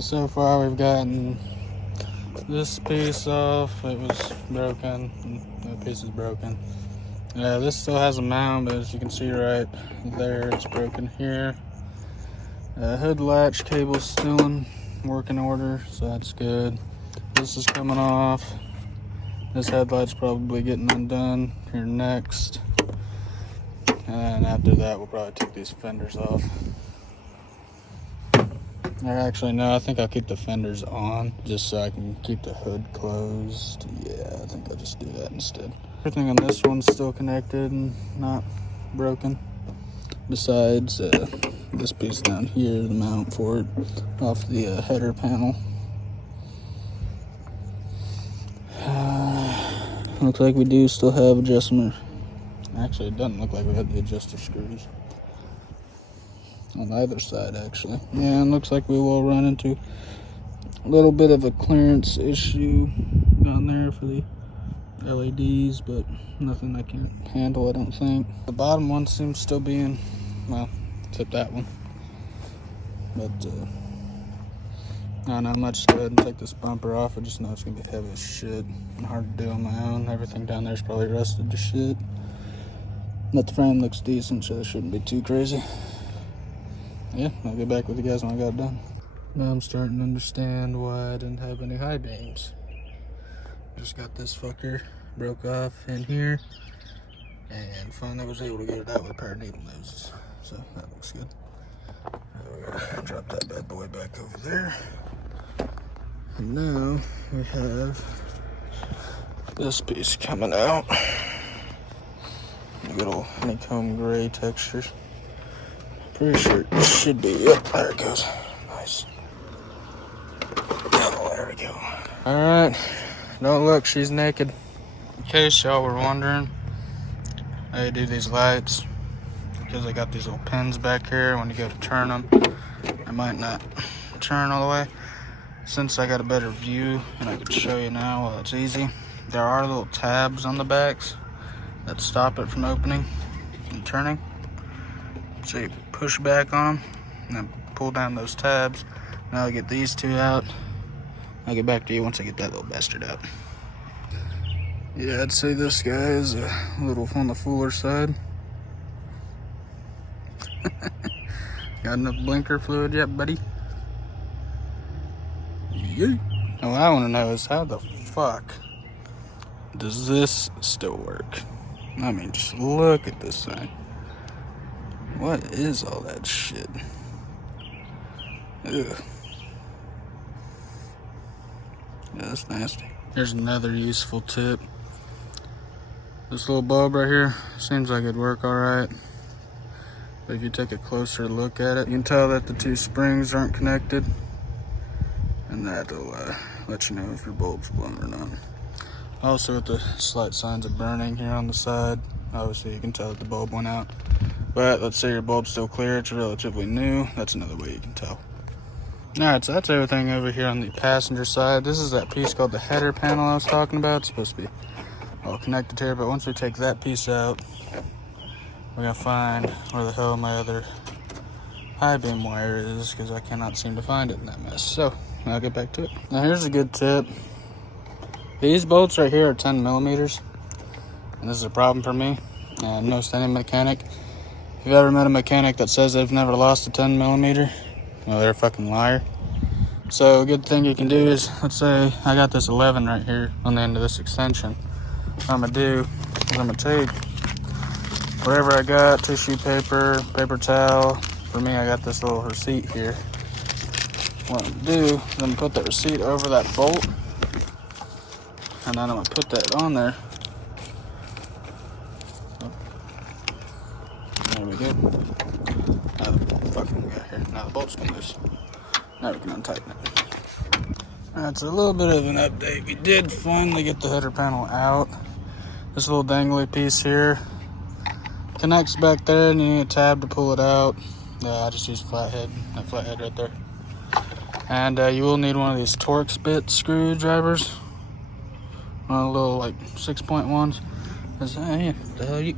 So far we've gotten this piece off. It was broken. That piece is broken. This still has a mount, but as you can see right there, it's broken here. Hood latch cable's still in working order, so that's good. This is coming off. This headlight's probably getting undone here next. And after that, we'll probably take these fenders off. Or actually, no, I think I'll keep the fenders on just so I can keep the hood closed. Yeah, I think I'll just do that instead. Everything on this one's still connected and not broken. Besides this piece down here, the mount for it off the header panel. Looks like we do still have adjustment. Actually, it doesn't look like we have the adjuster screws on either side, actually. Yeah, and looks like we will run into a little bit of a clearance issue down there for the LEDs, but nothing I can handle, I don't think. The bottom one seems still being, well, except that one. But, I don't know, I might just go ahead and take this bumper off. I just know it's going to be heavy as shit and hard to do on my own. Everything down there is probably rusted to shit. But the frame looks decent, so it shouldn't be too crazy. Yeah, I'll get back with you guys when I got it done. Now I'm starting to understand why I didn't have any high beams. Just got this fucker broke off in here, and finally was able to get it out with a pair of needle noses. So that looks good. We're gonna drop that bad boy back over there. And now we have this piece coming out. Good old honeycomb gray texture. Pretty sure it should be. Yep, there it goes. Nice. Oh, there we go. Alright. Don't look, she's naked. In case y'all were wondering, I do these lights because I got these little pins back here. When you go to turn them, I might not turn all the way. Since I got a better view and I can show you now while it's easy, there are little tabs on the backs that stop it from opening and turning. So you push back on them and then pull down those tabs. Now I'll get these two out. I'll get back to you once I get that little bastard out. Yeah, I'd say this guy is a little on the fuller side. Got enough blinker fluid yet, buddy? Yeah. Now what I want to know is how the fuck does this still work? I mean, just look at this thing. What is all that shit? Ugh. Yeah, that's nasty. Here's another useful tip. This little bulb right here seems like it'd work alright. But if you take a closer look at it, you can tell that the two springs aren't connected. And that'll let you know if your bulb's blown or not. Also with the slight signs of burning here on the side, obviously you can tell that the bulb went out. But let's say your bulb's still clear, it's relatively new, that's another way you can tell. Alright, so that's everything over here on the passenger side. This is that piece called the header panel I was talking about. It's supposed to be all connected here, but once we take that piece out, we're gonna find where the hell my other high beam wire is, because I cannot seem to find it in that mess. So I'll get back to it. Now here's a good tip. These bolts right here are 10 millimeters, and this is a problem for me. I've noticed any mechanic. If you've ever met a mechanic that says they've never lost a 10 millimeter, well, they're a fucking liar. So a good thing you can do is, let's say I got this 11 right here on the end of this extension. What I'm gonna do is I'm gonna take whatever I got, tissue paper, paper towel. For me, I got this little receipt here. What I'm gonna do is I'm gonna put that receipt over that bolt, and then I'm gonna put that on there. There we go. Now the fucking we got here. Now the bolt's gonna loose. Now we can untighten it. That's a little bit of an update. We did finally get the header panel out. This little dangly piece here connects back there, and you need a tab to pull it out. I just used flathead, that flathead right there. And you will need one of these Torx bit screwdrivers. One of the little like 6.1s. Yeah, the hell you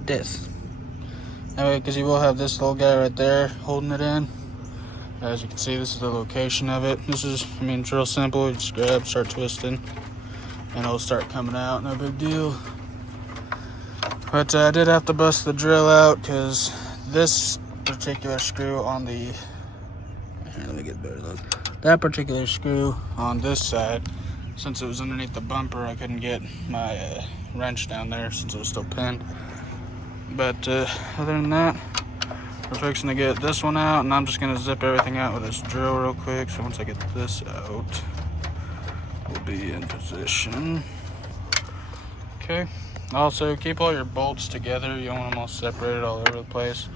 this. Anyway, because you will have this little guy right there holding it in. As you can see, this is the location of it. This is, I mean, it's real simple. You just grab, start twisting, and it'll start coming out. No big deal. But I did have to bust the drill out because this particular screw on the, here, let me get a better look. That particular screw on this side, since it was underneath the bumper, I couldn't get my wrench down there since it was still pinned. But other than that, we're fixing to get this one out, and I'm just going to zip everything out with this drill real quick. So once I get this out, we'll be in position. Okay. Also, keep all your bolts together. You don't want them all separated all over the place.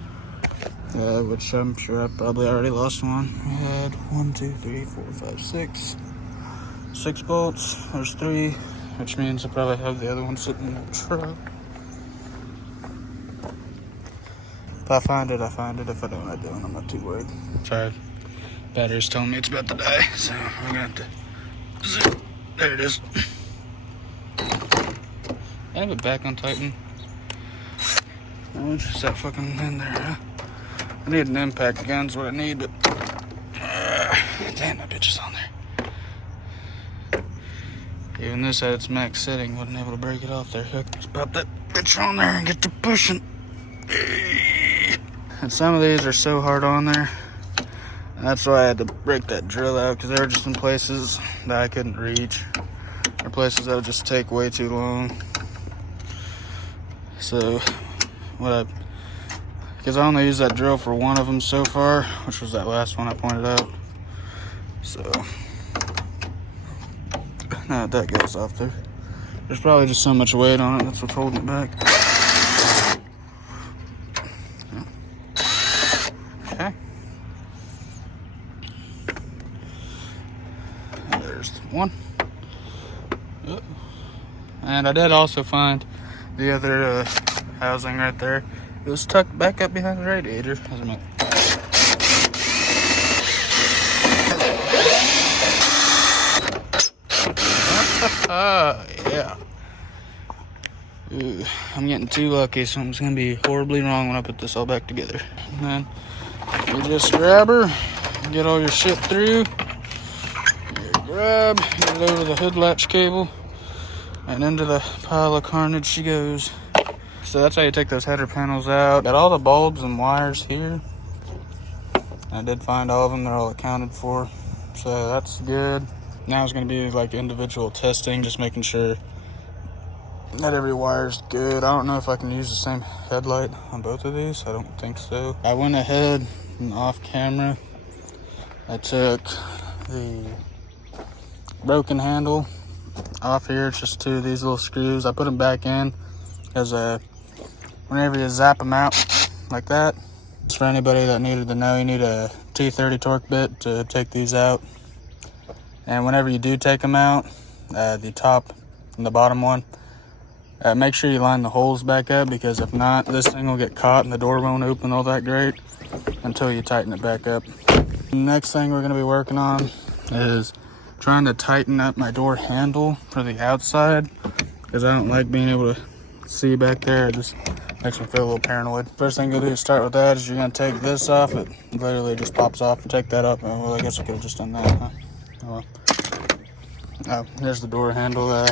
Which I'm sure I probably already lost one. We had 1, 2, 3, 4, 5, 6. 6 bolts. There's 3, which means I probably have the other one sitting in the truck. If I find it, I find it. If I don't, I don't. I'm not too worried. Sorry. Battery's telling me it's about to die, so I'm gonna have to zoom. There it is. I have it back on Titan. Oh, just that fucking in there, huh? I need an impact gun's what I need, but damn, that bitch is on there. Even this at its max setting wasn't able to break it off there. Let's pop that bitch on there and get to pushing. And some of these are so hard on there. And that's why I had to break that drill out, because they were just in places that I couldn't reach, or places that would just take way too long. So, because I only used that drill for one of them so far, which was that last one I pointed out. So, now that goes off there. There's probably just so much weight on it, that's what's holding it back. Okay. There's one. And I did also find the other housing right there. It was tucked back up behind the radiator. Yeah. Ooh, I'm getting too lucky. Something's gonna be horribly wrong when I put this all back together. And then you just grab her, get all your shit through. Grab, get it over the hood latch cable, and into the pile of carnage she goes. So that's how you take those header panels out. Got all the bulbs and wires here. I did find all of them, they're all accounted for. So that's good. Now it's gonna be like individual testing, just making sure that every wire's good. I don't know if I can use the same headlight on both of these. I don't think so. I went ahead and off camera, I took the broken handle off here. It's just 2 of these little screws. I put them back in because whenever you zap them out like that, it's for anybody that needed to know, you need a T30 torque bit to take these out. And whenever you do take them out, the top and the bottom one, make sure you line the holes back up, because if not, this thing will get caught and the door won't open all that great until you tighten it back up. The next thing we're going to be working on is trying to tighten up my door handle for the outside, because I don't like being able to see back there. It just makes me feel a little paranoid. First thing you'll do to start with that is you're going to take this off. It literally just pops off, and take that up. Well, I guess I could have just done that, huh? Oh, well. Here's the door handle.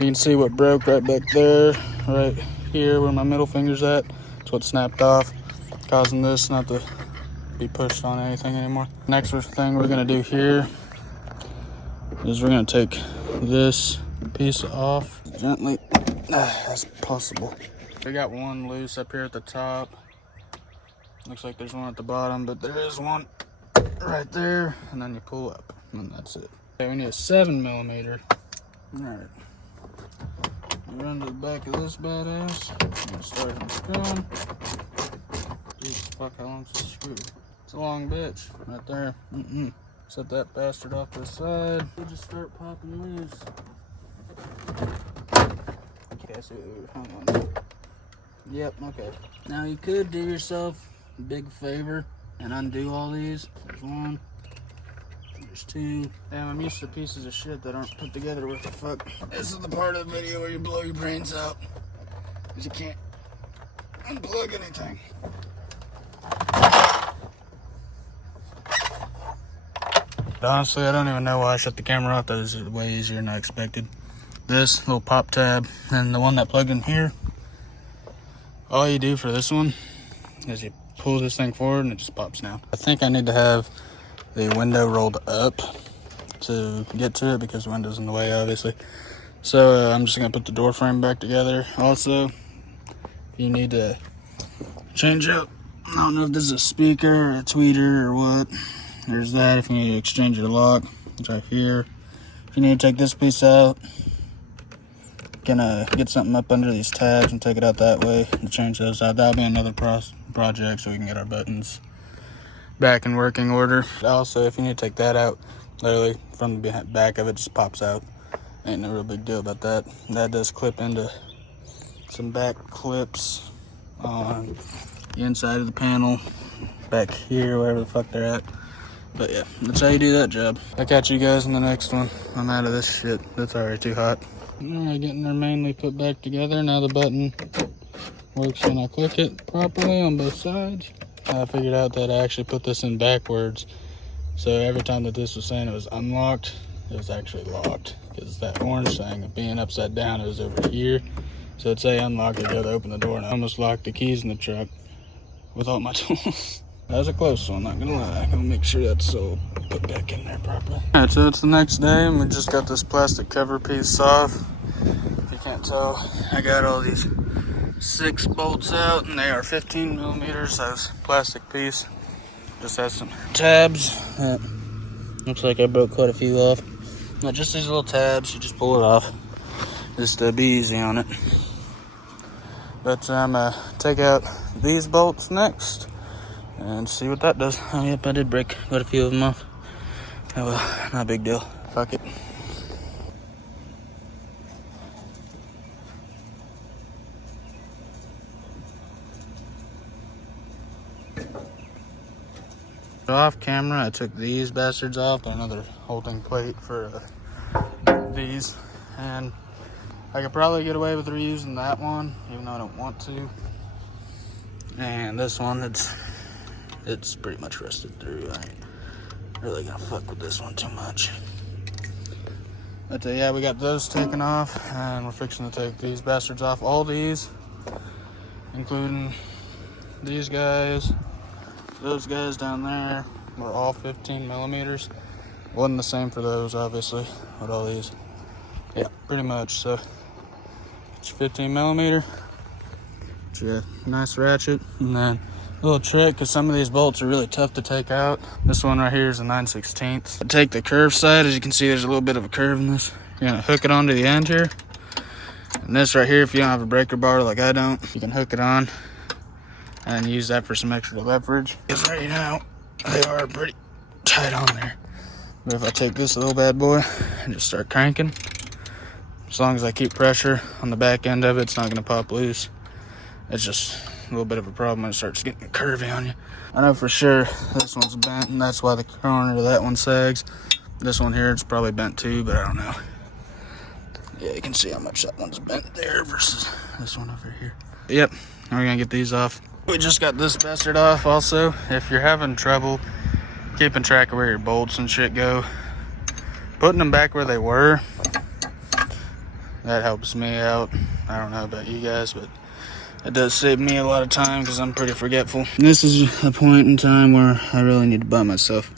You can see what broke right back there, right here where my middle finger's at. That's what snapped off, causing this not to be pushed on anything anymore. Next thing we're going to do here is we're going to take this piece off gently as possible. We got one loose up here at the top. Looks like there's one at the bottom, but there is one right there, and then you pull up, and that's it. Okay, we need a 7mm. All right. Run to the back of this badass. I'm gonna start unscrewing. Jesus fuck, how long's this screw? It's a long bitch right there. Set that bastard off to the side. We'll just start popping loose. Okay, so hang on. Yep, okay. Now you could do yourself a big favor and undo all these. There's one. There's 2. Damn, I'm used to pieces of shit that aren't put together. What the fuck? This is the part of the video where you blow your brains out, because you can't unplug anything. Honestly, I don't even know why I shut the camera off. That was way easier than I expected. This little pop tab and the one that plugged in here, all you do for this one is you pull this thing forward and it just pops down. I think I need to have the window rolled up to get to it because the window's in the way, obviously. So I'm just gonna put the door frame back together. Also, you need to change out, I don't know if this is a speaker or a tweeter or what. There's that. If you need to exchange your lock, it's right here. If you need to take this piece out, gonna get something up under these tabs and take it out that way and change those out. That'll be another project so we can get our buttons back in working order. Also, if you need to take that out, literally from the back of it just pops out. Ain't no real big deal about that. That does clip into some back clips on the inside of the panel, back here, wherever the fuck they're at. But yeah, that's how you do that job. I'll catch you guys in the next one. I'm out of this shit. That's already too hot. Alright, getting her mainly put back together. Now the button works when I click it properly on both sides. I figured out that I actually put this in backwards. So every time that this was saying it was unlocked, it was actually locked. Because that orange thing of being upside down, it was over here. So it'd say unlock it, go to open the door, and I almost locked the keys in the truck with all my tools. That was a close one, not gonna lie. I'm gonna make sure that's all put back in there properly. Alright, so it's the next day and we just got this plastic cover piece off. If you can't tell, I got all these 6 bolts out and they are 15 millimeters. Those plastic piece just has some tabs. Looks like I broke quite a few off. But just these little tabs, you just pull it off. Just be easy on it. But I'm gonna take out these bolts next and see what that does. Oh, yep, I did break quite a few of them off. Oh well, not a big deal. Fuck it. Off camera, I took these bastards off. Another holding plate for these. And I could probably get away with reusing that one, even though I don't want to. And this one, it's pretty much rusted through. I ain't really gonna fuck with this one too much. But yeah, we got those taken off, and we're fixing to take these bastards off. All these, including these guys, those guys down there, were all 15 millimeters. Wasn't the same for those, obviously, but all these, yeah, pretty much. So it's 15 millimeter. Yeah, nice ratchet. And then a little trick, because some of these bolts are really tough to take out. This one right here is a 9/16. Take the curved side. As you can see, there's a little bit of a curve in this. You're gonna hook it onto the end here. And this right here, if you don't have a breaker bar like I don't, you can hook it on and use that for some extra leverage. Because right now, they are pretty tight on there. But if I take this little bad boy and just start cranking, as long as I keep pressure on the back end of it, it's not gonna pop loose. It's just a little bit of a problem when it starts getting curvy on you. I know for sure this one's bent, and that's why the corner of that one sags. This one here, it's probably bent too, but I don't know. Yeah, you can see how much that one's bent there versus this one over here. Yep, we're gonna get these off. We just got this bastard off also. If you're having trouble keeping track of where your bolts and shit go, putting them back where they were, that helps me out. I don't know about you guys, but it does save me a lot of time because I'm pretty forgetful. This is a point in time where I really need to buy myself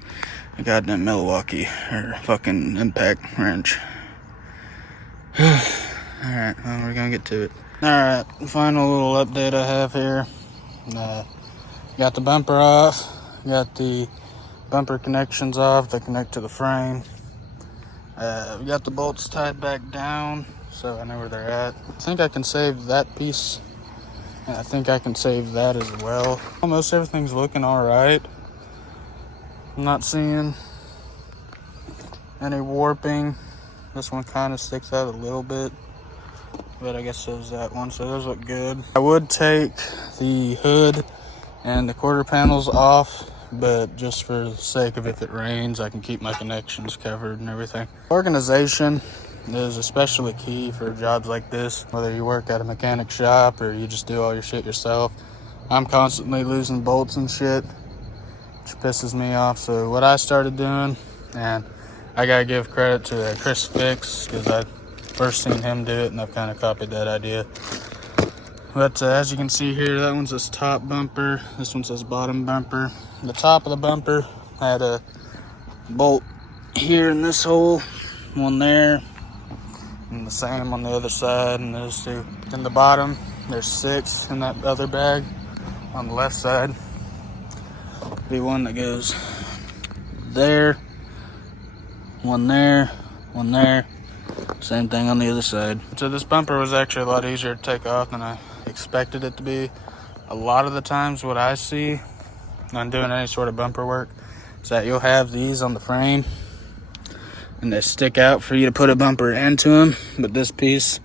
a goddamn Milwaukee or fucking impact wrench. Alright, well, we're gonna get to it. Alright, final little update I have here. Got the bumper off, got the bumper connections off that connect to the frame. We got the bolts tied back down, so I know where they're at. I think I can save that piece. And I think I can save that as well. Almost everything's looking alright. I'm not seeing any warping. This one kind of sticks out a little bit, but I guess so does that one, so those look good. I would take the hood and the quarter panels off, but just for the sake of if it rains, I can keep my connections covered and everything. Organization is especially key for jobs like this, whether you work at a mechanic shop or you just do all your shit yourself. I'm constantly losing bolts and shit, which pisses me off. So what I started doing And I gotta give credit to Chris Fix, because I first seen him do it and I've kind of copied that idea. But as you can see here, that one says top bumper, this one says bottom bumper. The top of the bumper had a bolt here in this hole, one there, and the same on the other side, and those two. In the bottom, there's 6 in that other bag on the left side. Be one that goes there, one there, one there. Same thing on the other side. So this bumper was actually a lot easier to take off than I expected it to be. A lot of the times what I see when doing any sort of bumper work is that you'll have these on the frame and they stick out for you to put a bumper into them, but this piece,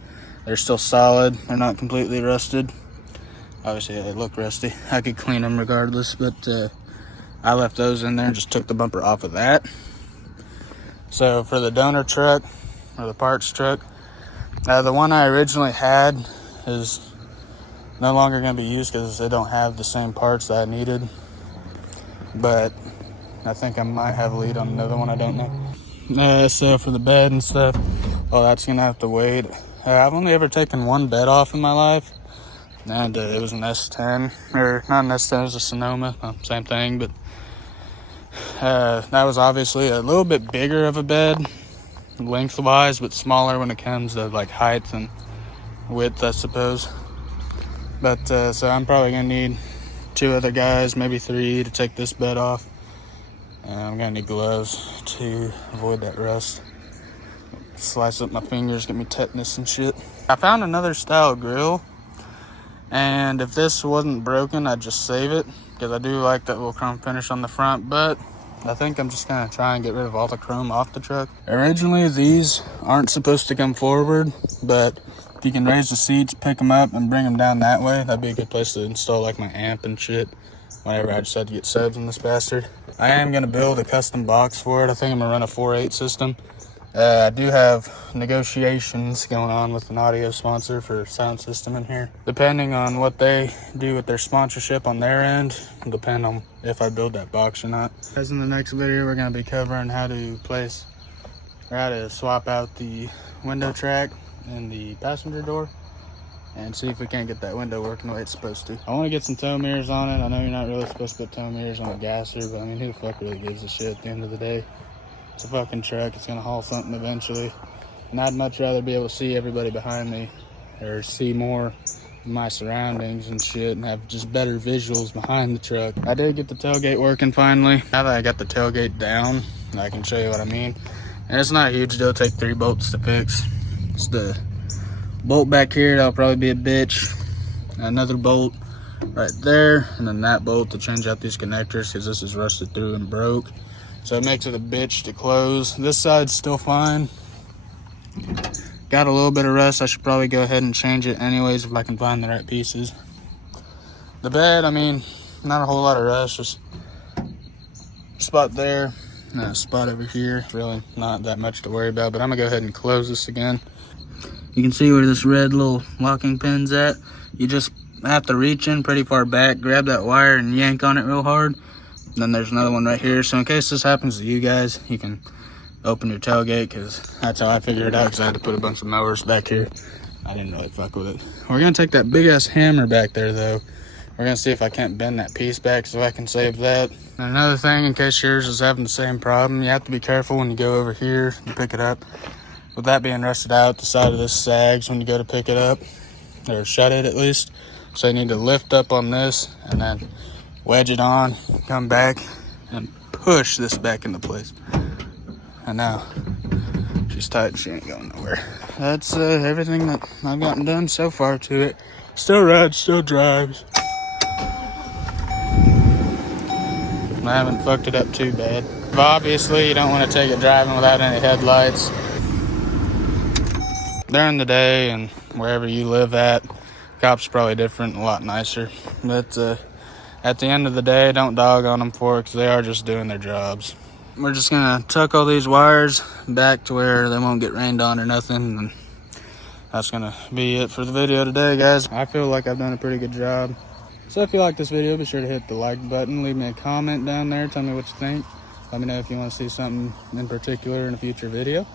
they're still solid. They're not completely rusted. Obviously they look rusty. I could clean them regardless, but I left those in there and just took the bumper off of that. So for the donor truck, or the parts truck, the one I originally had is no longer going to be used because they don't have the same parts that I needed. But I think I might have a lead on another one, I don't know. So for the bed and stuff, well, that's going to have to wait. I've only ever taken one bed off in my life, and it was an S10, or not an S10, it was a Sonoma, same thing, but that was obviously a little bit bigger of a bed lengthwise, but smaller when it comes to like height and width, I suppose. But so I'm probably gonna need 2 other guys, maybe 3, to take this bed off. I'm gonna need gloves to avoid that rust. Slice up my fingers, get me tetanus and shit. I found another style grill, and if this wasn't broken, I'd just save it, because I do like that little chrome finish on the front. But I think I'm just gonna try and get rid of all the chrome off the truck. Originally, these aren't supposed to come forward, but if you can raise the seats, pick them up, and bring them down that way, that'd be a good place to install like my amp and shit whenever I decide to get subs in this bastard. I am gonna build a custom box for it. I think I'm gonna run a 4/8 system. I do have negotiations going on with an audio sponsor for sound system in here. Depending on what they do with their sponsorship on their end, will depend on if I build that box or not. As in the next video, we're going to be covering how to place, or how to swap out the window track in the passenger door, and see if we can't get that window working the way it's supposed to. I want to get some tow mirrors on it. I know you're not really supposed to put tow mirrors on a gasser, but I mean, who the fuck really gives a shit at the end of the day? It's a fucking truck. It's gonna haul something eventually, and I'd much rather be able to see everybody behind me, or see more of my surroundings and shit, and have just better visuals behind the truck. I did get the tailgate working finally. Now that I got the tailgate down, I can show you what I mean. And it's not a huge deal. Take 3 bolts to fix. It's the bolt back here, that'll probably be a bitch. Another bolt right there, and then that bolt to change out these connectors, because this is rusted through and broke. So it makes it a bitch to close. This side's still fine. Got a little bit of rust. I should probably go ahead and change it anyways if I can find the right pieces. The bed, I mean, not a whole lot of rust. Just a spot there and a spot over here. Really not that much to worry about, but I'm gonna go ahead and close this again. You can see where this red little locking pin's at. You just have to reach in pretty far back, grab that wire and yank on it real hard. And then there's another one right here. So in case this happens to you guys, you can open your tailgate, because that's how I figured it out, because I had to put a bunch of mowers back here. I didn't really fuck with it. We're gonna take that big ass hammer back there though. We're gonna see if I can't bend that piece back so I can save that. And another thing, in case yours is having the same problem, you have to be careful when you go over here and pick it up. With that being rusted out, the side of this sags when you go to pick it up, or shut it at least. So you need to lift up on this and then wedge it on, come back, and push this back into place. And now, she's tight, she ain't going nowhere. That's everything that I've gotten done so far to it. Still rides, still drives. I haven't fucked it up too bad. But obviously, you don't want to take it driving without any headlights. During the day and wherever you live at, cops are probably different, a lot nicer. But at the end of the day, don't dog on them for it, because they are just doing their jobs. We're just gonna tuck all these wires back to where they won't get rained on or nothing, and that's gonna be it for the video today, guys. I feel like I've done a pretty good job. So if you like this video, be sure to hit the like button, leave me a comment down there, tell me what you think. Let me know if you want to see something in particular in a future video.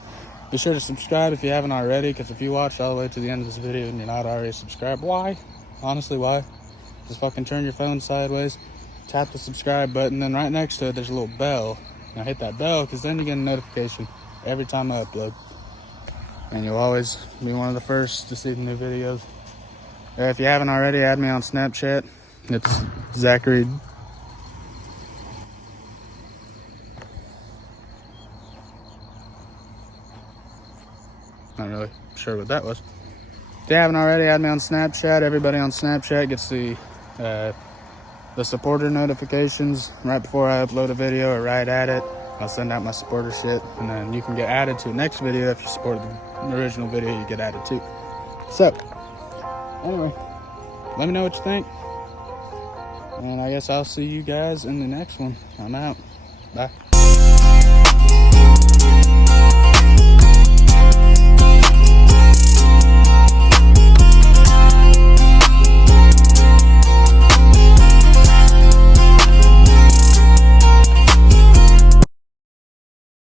Be sure to subscribe if you haven't already, because if you watched all the way to the end of this video and you're not already subscribed, why? Honestly, why? Just fucking turn your phone sideways, tap the subscribe button, then right next to it there's a little bell. Now hit that bell, because then you get a notification every time I upload. And you'll always be one of the first to see the new videos. If you haven't already, add me on Snapchat. It's Zachary. Not really sure what that was. If you haven't already, add me on Snapchat. Everybody on Snapchat gets the supporter notifications right before I upload a video or right at it. I'll send out my supporter shit, and then you can get added to the next video. If you support the original video, you get added too. So, anyway, let me know what you think. And I guess I'll see you guys in the next one. I'm out. Bye.